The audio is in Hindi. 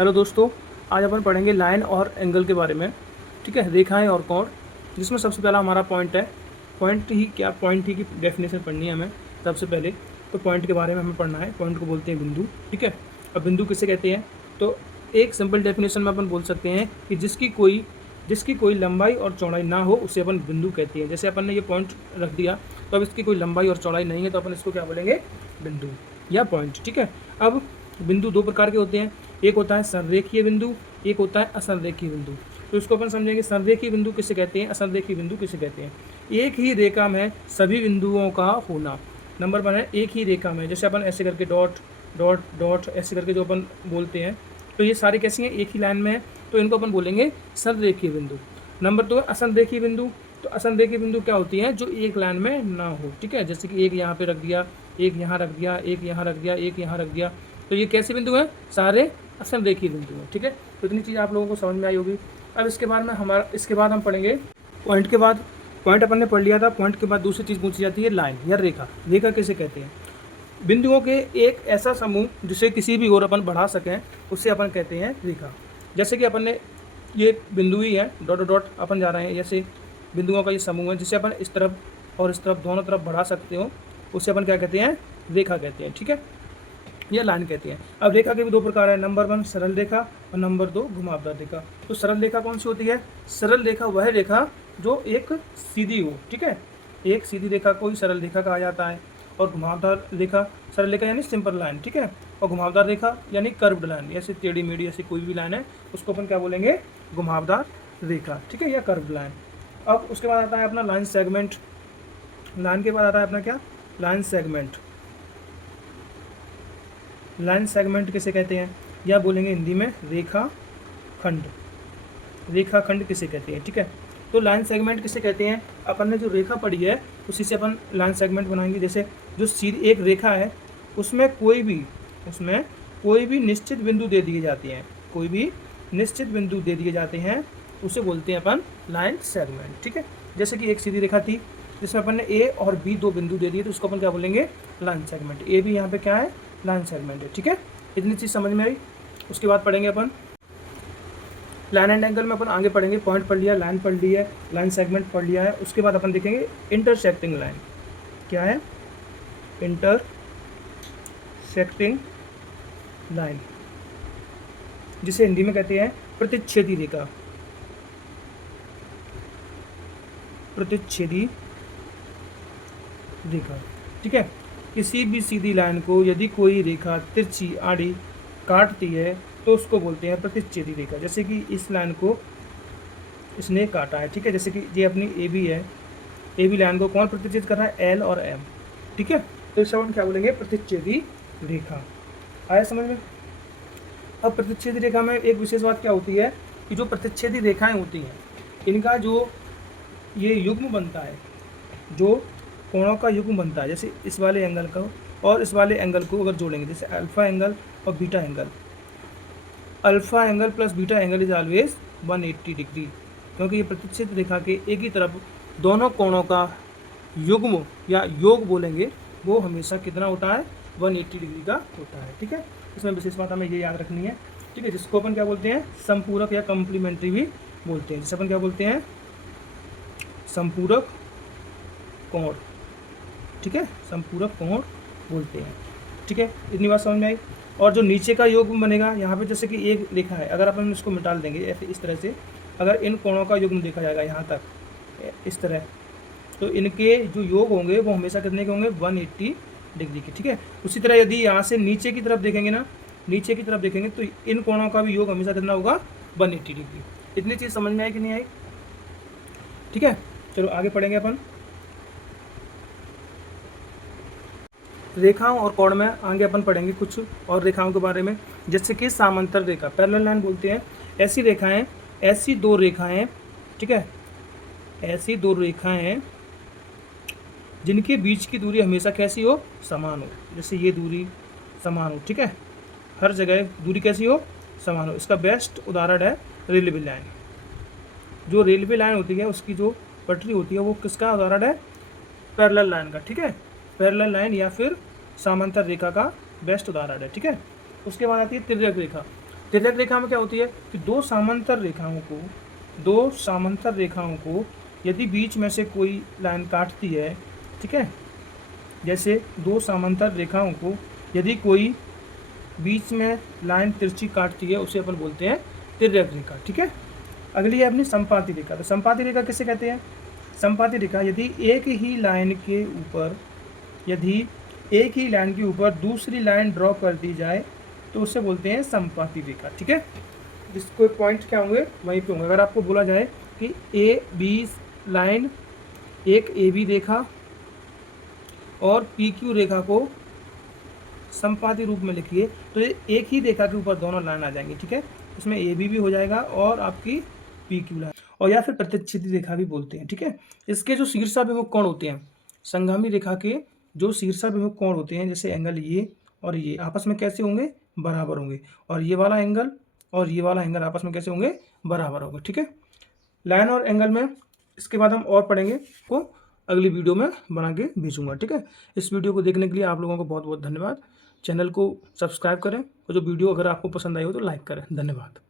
हेलो दोस्तों, आज अपन पढ़ेंगे लाइन और एंगल के बारे में। ठीक है, रेखाएं और कोण, जिसमें सबसे पहला हमारा पॉइंट है। पॉइंट ही क्या, पॉइंट ही की डेफिनेशन पढ़नी है हमें सबसे पहले। तो पॉइंट के बारे में हमें पढ़ना है। पॉइंट को बोलते हैं बिंदु। ठीक है, अब बिंदु किसे कहते हैं? तो एक सिंपल डेफिनेशन में अपन बोल सकते हैं कि जिसकी कोई लंबाई और चौड़ाई ना हो उसे अपन बिंदु कहते हैं। जैसे अपन ने ये पॉइंट रख दिया, तो अब इसकी कोई लंबाई और चौड़ाई नहीं है, तो अपन इसको क्या बोलेंगे? बिंदु या पॉइंट। ठीक है, अब बिंदु दो प्रकार के होते हैं। एक होता है संरेखीय बिंदु, एक होता है असंरेखीय बिंदु। तो इसको अपन समझेंगे, संरेखीय बिंदु किसे कहते हैं, असंरेखीय बिंदु किसे कहते हैं। एक ही रेखा में सभी बिंदुओं का होना। नंबर 1 है एक ही रेखा में, जैसे अपन ऐसे करके डॉट डॉट डॉट ऐसे करके जो अपन बोलते हैं, तो ये सारी कैसी हैं? एक ही लाइन में है, तो इनको अपन बोलेंगे संरेखीय बिंदु। नंबर 2 है असंरेखीय बिंदु। तो असंरेखीय बिंदु क्या होती है? जो एक लाइन में ना हो। ठीक है, जैसे कि एक यहाँ पे रख दिया, एक यहाँ रख दिया, एक यहाँ रख दिया, एक यहाँ रख दिया, तो ये कैसे बिंदु हैं? सारे असंरेखीय बिंदु हैं। ठीक है, तो इतनी चीज़ आप लोगों को समझ में आई होगी। अब इसके बाद हम पढ़ेंगे पॉइंट के बाद। पॉइंट अपन ने पढ़ लिया था। पॉइंट के बाद दूसरी चीज़ पूछी जाती है लाइन या रेखा। रेखा किसे कहते हैं? बिंदुओं के एक ऐसा समूह जिसे किसी भी ओर अपन बढ़ा सकें, उससे अपन कहते हैं रेखा। जैसे कि अपन ने ये बिंदु ही है, डॉट डॉट अपन जा रहे हैं, जैसे बिंदुओं का ये समूह है जिसे अपन इस तरफ और इस तरफ दोनों तरफ बढ़ा सकते हो, उससे अपन क्या कहते हैं? रेखा कहते हैं। ठीक है, ये लाइन कहती है। अब रेखा के भी दो प्रकार है। नंबर 1 सरल रेखा और नंबर 2 घुमावदार रेखा। तो सरल रेखा कौन सी होती है? सरल रेखा वह रेखा जो एक सीधी हो। ठीक है, एक सीधी रेखा को ही सरल रेखा कहा जाता है। और घुमावदार रेखा, सरल रेखा यानी सिंपल लाइन। ठीक है, और घुमावदार रेखा यानी कर्व्ड लाइन, ऐसे टेढ़ी मेढ़ी ऐसी कोई भी लाइन है, उसको अपन क्या बोलेंगे? घुमावदार रेखा। ठीक है, या कर्व्ड लाइन। अब उसके बाद आता है अपना लाइन सेगमेंट। लाइन के बाद आता है अपना क्या? Line segment. लाइन सेगमेंट किसे कहते हैं, या बोलेंगे हिंदी में रेखा खंड। रेखा खंड किसे कहते हैं? ठीक है, तो लाइन सेगमेंट किसे कहते हैं? अपन ने जो रेखा पढ़ी है उसी से अपन लाइन सेगमेंट बनाएंगे। जैसे जो सीधी एक रेखा है, उसमें कोई भी निश्चित बिंदु दे दिए जाते हैं, कोई भी निश्चित बिंदु दे दिए जाते हैं, उसे बोलते हैं अपन लाइन सेगमेंट। ठीक है, जैसे कि एक सीधी रेखा थी जिसमें अपन ने ए और बी दो बिंदु दे दिए, तो उसको अपन क्या बोलेंगे? Line segment. ए भी यहाँ पे क्या है? लाइन सेगमेंट है। ठीक है, इतनी चीज़ समझ में आई। उसके बाद पढ़ेंगे अपन लाइन एंड एंगल में। अपन आगे पढ़ेंगे, पॉइंट पढ़ लिया, लाइन पढ़ ली है, लाइन सेगमेंट पढ़ लिया है। उसके बाद अपन देखेंगे इंटरसेक्टिंग लाइन। क्या है? इंटरसेक्टिंग लाइन, जिसे हिंदी में कहते हैं प्रतिच्छेदी रेखा। प्रतिच्छेदी रेखा। ठीक है, किसी भी सीधी लाइन को यदि कोई रेखा तिरछी आड़ी काटती है तो उसको बोलते हैं प्रतिच्छेदी रेखा। जैसे कि इस लाइन को इसने काटा है। ठीक है, जैसे कि ये अपनी ए बी है, ए बी लाइन को कौन प्रतिच्छेद कर रहा है? एल और एम। ठीक है, तो इसे हम क्या बोलेंगे? प्रतिच्छेदी रेखा। आया समझ में? अब प्रतिच्छेदी रेखा में एक विशेष बात क्या होती है कि जो प्रतिच्छेदी रेखाएं होती हैं, इनका जो ये युग्म बनता है, जो कोणों का युग्म बनता है, जैसे इस वाले एंगल का और इस वाले एंगल को अगर जोड़ेंगे, जैसे अल्फा एंगल और beta angle, alpha angle plus beta angle is always 180 degree, क्योंकि ये प्रतिच्छेद रेखा के एक ही तरफ दोनों कोणों का युग्म या योग बोलेंगे, वो हमेशा कितना होता है? 180 डिग्री का होता है। ठीक है, इसमें विशेष बात हमें ये याद रखनी है। ठीक है, जिसको अपन क्या बोलते हैं? संपूरक या कम्प्लीमेंट्री भी बोलते हैं। जिसे अपन क्या बोलते हैं? संपूरक कोण। ठीक है, संपूरक कोण बोलते हैं। ठीक है, इतनी बात समझ में आई। और जो नीचे का युग्म बनेगा यहाँ पे, जैसे कि एक रेखा है, अगर अपन इसको मिटा देंगे ऐसे इस तरह से, अगर इन कोणों का युग्म देखा जाएगा यहाँ तक इस तरह, तो इनके जो योग होंगे वो हमेशा कितने के होंगे? 180 डिग्री के। ठीक है, उसी तरह यदि यहाँ से नीचे की तरफ देखेंगे ना, नीचे की तरफ देखेंगे तो इन कोणों का भी योग हमेशा कितना होगा? 180 डिग्री। इतनी चीज़ समझ में आई कि नहीं आई? ठीक है, चलो आगे पढ़ेंगे अपन रेखाओं और कोण में। आगे अपन पढ़ेंगे कुछ और रेखाओं के बारे में, जैसे कि समांतर रेखा, पैरेलल लाइन बोलते हैं। ऐसी रेखाएं, ऐसी दो रेखाएं, ठीक है, ऐसी दो रेखाएं जिनके बीच की दूरी हमेशा कैसी हो? समान हो। जैसे ये दूरी समान हो। ठीक है, हर जगह दूरी कैसी हो? समान हो। इसका बेस्ट उदाहरण है रेलवे लाइन। जो रेलवे लाइन होती है उसकी जो पटरी होती है वो किसका उदाहरण है? पैरेलल लाइन का। ठीक है, पैरेलल लाइन या फिर समांतर रेखा का बेस्ट उदाहरण है। ठीक है, उसके बाद आती है तिर्यक रेखा। तिर्यक रेखा में क्या होती है कि दो समांतर रेखाओं को यदि बीच में से कोई लाइन काटती है, ठीक है, जैसे दो समांतर रेखाओं को यदि कोई बीच में लाइन तिरछी काटती है उसे अपन बोलते हैं तिर्यक रेखा, ठीक है। अगली है अपनी संपाती रेखा। तो संपाती रेखा किसे कहते हैं? संपाती रेखा यदि एक ही लाइन के ऊपर दूसरी लाइन ड्रॉ कर दी जाए तो उसे बोलते हैं संपाती रेखा, ठीक है। जिसको पॉइंट क्या होंगे वहीं पे होंगे। अगर आपको बोला जाए कि ए बी लाइन, एक ए बी रेखा और पी क्यू रेखा को संपाती रूप में लिखिए, तो ये एक ही रेखा के ऊपर दोनों लाइन आ जाएंगी, ठीक है। इसमें ए बी भी हो जाएगा और आपकी पी क्यू लाइन, और या फिर प्रतिच्छेदी रेखा भी बोलते हैं, ठीक है। इसके जो शीर्षाभिमुख कोण होते हैं, संगामी रेखा के जो शीर्षाभिमुख कोण होते हैं, जैसे एंगल ये और ये आपस में कैसे होंगे? बराबर होंगे। और ये वाला एंगल और ये वाला एंगल आपस में कैसे होंगे? बराबर होंगे, ठीक है। लाइन और एंगल में इसके बाद हम और पढ़ेंगे, को अगली वीडियो में बना के भेजूंगा, ठीक है। इस वीडियो को देखने के लिए आप लोगों को बहुत बहुत धन्यवाद। चैनल को सब्सक्राइब करें और जो वीडियो अगर आपको पसंद आई हो तो लाइक करें। धन्यवाद।